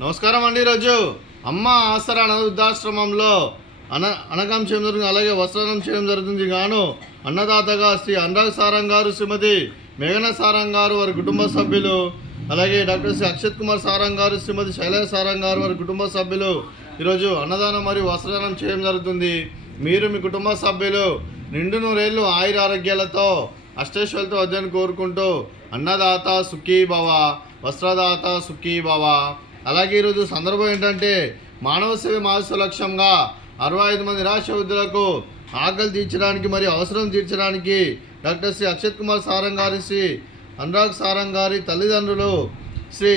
నమస్కారం అండి. ఈరోజు అమ్మ ఆసరా వృద్ధాశ్రమంలో అనగం చేయడం జరుగుతుంది, అలాగే వస్త్రదానం చేయడం జరుగుతుంది. గాను అన్నదాతగా శ్రీ అనురాగ్ సారంగ్ గారు, శ్రీమతి మేఘన సారంగ్ గారు, వారి కుటుంబ సభ్యులు, అలాగే డాక్టర్ శ్రీ అక్షత్ కుమార్ సారంగ్ గారు, శ్రీమతి శైలజ సారంగ్ గారు, వారి కుటుంబ సభ్యులు ఈరోజు అన్నదానం మరియు వస్త్రదానం చేయడం జరుగుతుంది. మీరు మీ కుటుంబ సభ్యులు నిండు నూరేళ్లు ఆయుర ఆరోగ్యాలతో అష్టైశ్వర్యాలతో వద్దని కోరుకుంటూ అన్నదాత సుఖీ భవ, వస్త్రదాత సుఖీ భవ. అలాగే ఈరోజు సందర్భం ఏంటంటే మానవ సేవ మానవ లక్ష్యంగా 65 మంది నిరాశ వృద్ధులకు ఆకలి తీర్చడానికి మరియు అవసరం తీర్చడానికి డాక్టర్ శ్రీ అక్షత్ కుమార్ సారంగ్ గారి, శ్రీ అనురాగ్ సారంగ్ గారి తల్లిదండ్రులు శ్రీ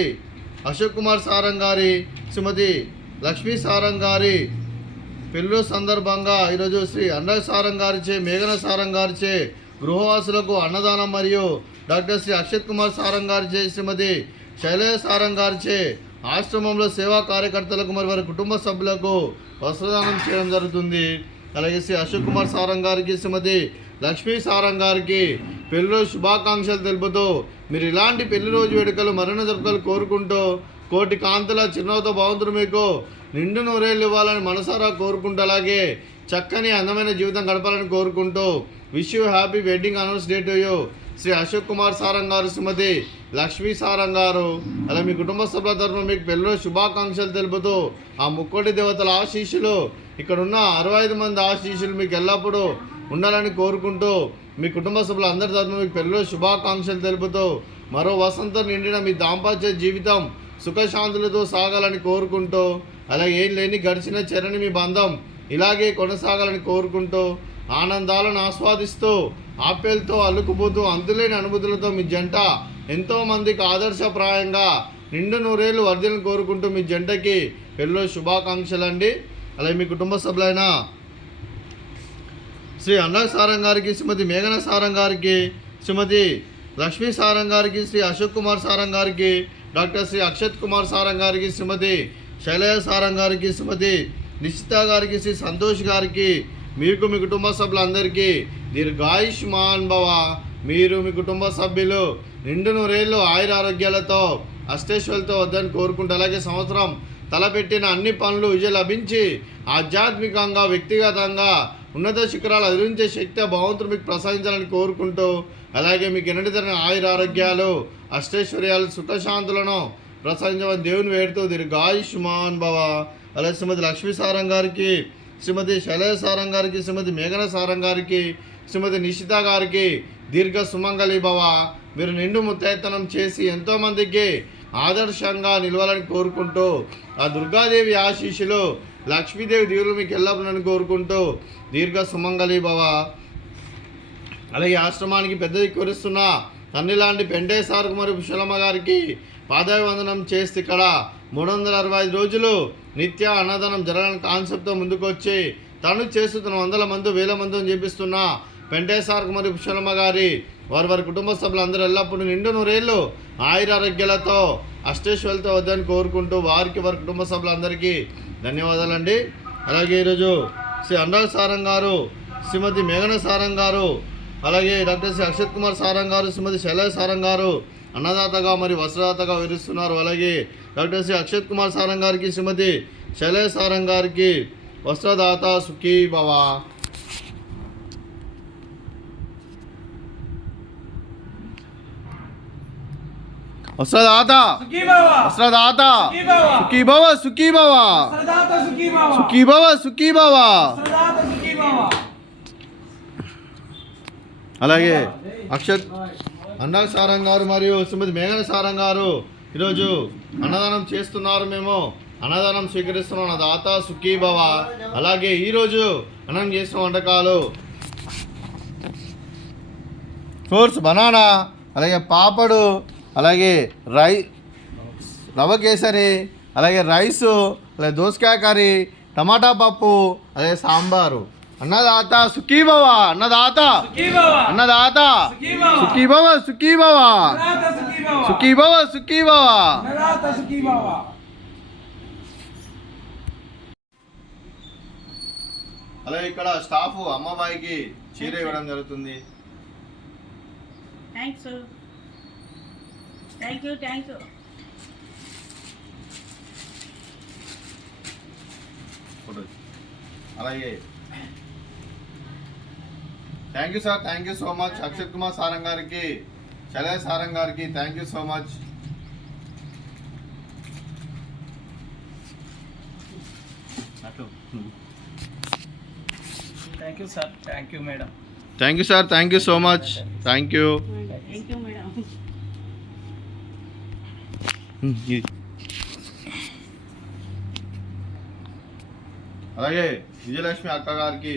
అశోక్ కుమార్ సారంగ్ గారి, శ్రీమతి లక్ష్మీ సారంగ్ గారి పెళ్ళి సందర్భంగా ఈరోజు శ్రీ అనురాగ్ సారంగ్ గారిచే, మేఘన సారంగ్ గారిచే గృహవాసులకు అన్నదానం మరియు డాక్టర్ శ్రీ అక్షత్ కుమార్ సారంగ్ గారిచే, శ్రీమతి శైలజ సారంగ్ గారిచే ఆశ్రమంలో సేవా కార్యకర్తలకు మరియు వారి కుటుంబ సభ్యులకు వస్త్రదానం చేయడం జరుగుతుంది. అలాగే శ్రీ అశోక్ కుమార్ సారంగ్ గారికి, శ్రీమతి లక్ష్మీ సారంగ్ గారికి పెళ్లి శుభాకాంక్షలు తెలుపుతూ మీరు ఇలాంటి పెళ్లి రోజు వేడుకలు మరణ జరుపుకలు కోరుకుంటూ కోటి కాంతుల చిరునవ్వుతో భగవంతుడు మీకు నిండు నూరేళ్ళు ఇవ్వాలని మనసారా కోరుకుంటూ, అలాగే చక్కని అందమైన జీవితం గడపాలని కోరుకుంటూ wish you happy wedding announce day to you Shri Ashok Kumar Sarang గారు, శ్రీమతి లక్ష్మీ సారంగ్ గారు. అలా మీ కుటుంబ సభ్యుల తరఫున మీకు పెళ్ళిలో శుభాకాంక్షలు తెలుపుతూ ఆ ముక్కోటి దేవతల ఆశీస్సులు, ఇక్కడ ఉన్న 65 మంది ఆశీస్సులు మీకు ఎల్లప్పుడూ ఉండాలని కోరుకుంటూ మీ కుటుంబ సభ్యుల అందరి తరఫున మీకు పెళ్ళిలో శుభాకాంక్షలు తెలుపుతూ మరో వసంతం నిండిన మీ దాంపత్య జీవితం సుఖశాంతులతో సాగాలని కోరుకుంటూ, అలాగే ఏం లేని గడిచిన చెరని మీ బంధం ఇలాగే కొనసాగాలని కోరుకుంటూ ఆనందాలను ఆస్వాదిస్తూ ఆప్యాయలతో అల్లుకుపోతూ అంతులేని అనుభూతులతో మీ జంట ఎంతోమందికి ఆదర్శప్రాయంగా నిండు నూరేళ్ళు వర్ధలను కోరుకుంటూ మీ జంటకి పెళ్ళిలో శుభాకాంక్షలు అండి. అలాగే మీ కుటుంబ సభ్యులైన శ్రీ అనురాగ్ సారంగ్ గారికి, శ్రీమతి మేఘన సారంగ్ గారికి, శ్రీమతి లక్ష్మీ సారంగ్ గారికి, శ్రీ అశోక్ కుమార్ సారంగ్ గారికి, డాక్టర్ శ్రీ అక్షత్ కుమార్ సారంగ్ గారికి, శ్రీమతి శైలజ సారంగ్ గారికి, శ్రీమతి నిశ్చిత గారికి, శ్రీ సంతోష్ గారికి, మీకు మీ కుటుంబ సభ్యులందరికీ దీర్ఘాయుష్మాన్ భవ. మీరు మీ కుటుంబ సభ్యులు నిండు నూరేళ్ళు ఆయుర ఆరోగ్యాలతో అష్టైశ్వర్యాలతో వద్దని కోరుకుంటూ, అలాగే సంవత్సరం తలపెట్టిన అన్ని పనులు విజయం లభించి ఆధ్యాత్మికంగా వ్యక్తిగతంగా ఉన్నత శిఖరాలు అధిరించే శక్తి భగవంతుడు మీకు ప్రసాదించాలని కోరుకుంటూ, అలాగే మీకు ఎన్నటి తరగని ఆయుర ఆరోగ్యాలు అష్టైశ్వర్యాలు సుఖశాంతులను ప్రసాదించమని దేవుని వేడుతూ దీర్ఘాయుష్మాన్ భవ. అలాగే శ్రీమతి లక్ష్మీ సారంగ్ గారికి, శ్రీమతి శైలజ సారంగ్ గారికి, శ్రీమతి మేఘన సారంగ్ గారికి, శ్రీమతి నిషిత గారికి దీర్ఘ సుమంగళి భవ. మీరు నిండు ముత్తైతనం చేసి ఎంతోమందికి ఆదర్శంగా నిలవాలని కోరుకుంటూ ఆ దుర్గాదేవి ఆశీస్సులు, లక్ష్మీదేవి దేవులు మీకు ఎల్లప్పుడని కోరుకుంటూ దీర్ఘ సుమంగళి భవ. అలాగే ఆశ్రమానికి పెద్ద దిక్కువరిస్తున్న తండ్రి లాంటి పెంటే సార్ మరియు పుష్పలమ్మ గారికి పాదాభివందనం చేస్తే ఇక్కడ 365 రోజులు నిత్య అన్నదానం జరగని కాన్సెప్ట్తో ముందుకొచ్చి తను చేస్తున్న 100 మంది 1000 మందిని చేపిస్తున్న పెంటేసార్ మరియు పుష్పలమ్మ గారి వారి కుటుంబ సభ్యులందరూ ఎల్లప్పుడూ నిండు నూరేళ్ళు ఆయుర ఆరోగ్యాలతో అష్టైశ్వర్యాలతో వద్దని కోరుకుంటూ వారికి వారి కుటుంబ సభ్యులందరికీ ధన్యవాదాలండి. అలాగే ఈరోజు శ్రీ అనురాగ్ సారంగ్ గారు, శ్రీమతి మేఘన సారంగ్ గారు, అలాగే డాక్టర్ శ్రీ అక్షత్ కుమార్ సారంగ్ గారు, శ్రీమతి శైలజ సారంగ్ గారు అన్నదాతగా మరియు వస్త్రదాతగా వివరిస్తున్నారు. అలాగే డాక్టర్ శ్రీ అక్షత్ కుమార్ సారంగ్ గారికి, శ్రీమతి శైలజ సారంగ్ గారికి వస్త్రదాత సుఖీ భవ. వస్త్రదాత వస్త్రదాత సుఖీ భవ, సుఖీ భవ, సుఖీ భవ, సుఖీ భవ. అలాగే అక్షత్ అనురాగ్ సారంగ్ గారు మరియు శ్రీమతి మేఘన సారంగ్ గారు ఈరోజు అన్నదానం చేస్తున్నారు. మేము అన్నదానం స్వీకరిస్తున్నాం. దాత సుఖీ భవ. అలాగే ఈరోజు అన్నం చేసిన వంటకాలు ఫ్రూట్స్ బనానా, అలాగే పాపడు, అలాగే రవ్వ కేసరి, అలాగే రైసు, అలాగే దోసకాయ కర్రీ, టమాటా పప్పు, అలాగే సాంబారు. అన్నదాత సుఖీ భవ, అన్నదాత అన్నదాత సుఖీ భవ, సుఖీ భవ, సుఖీ భవ, సుఖీ భవ. అలాగే ఇక్కడ స్టాఫ్ అమ్మబాయికి చీర ఇవ్వడం జరుగుతుంది. థ్యాంక్ యూ అలాగే thank you sir, thank you so much. Akshat Kumar సారం గారికి, శైలజ సారం గారికి thank you so much. Thank you sir, thank you madam. Thank you sir, thank you so much. Thank you. Thank you madam. అలాగే విజయలక్ష్మి అక్క గారికి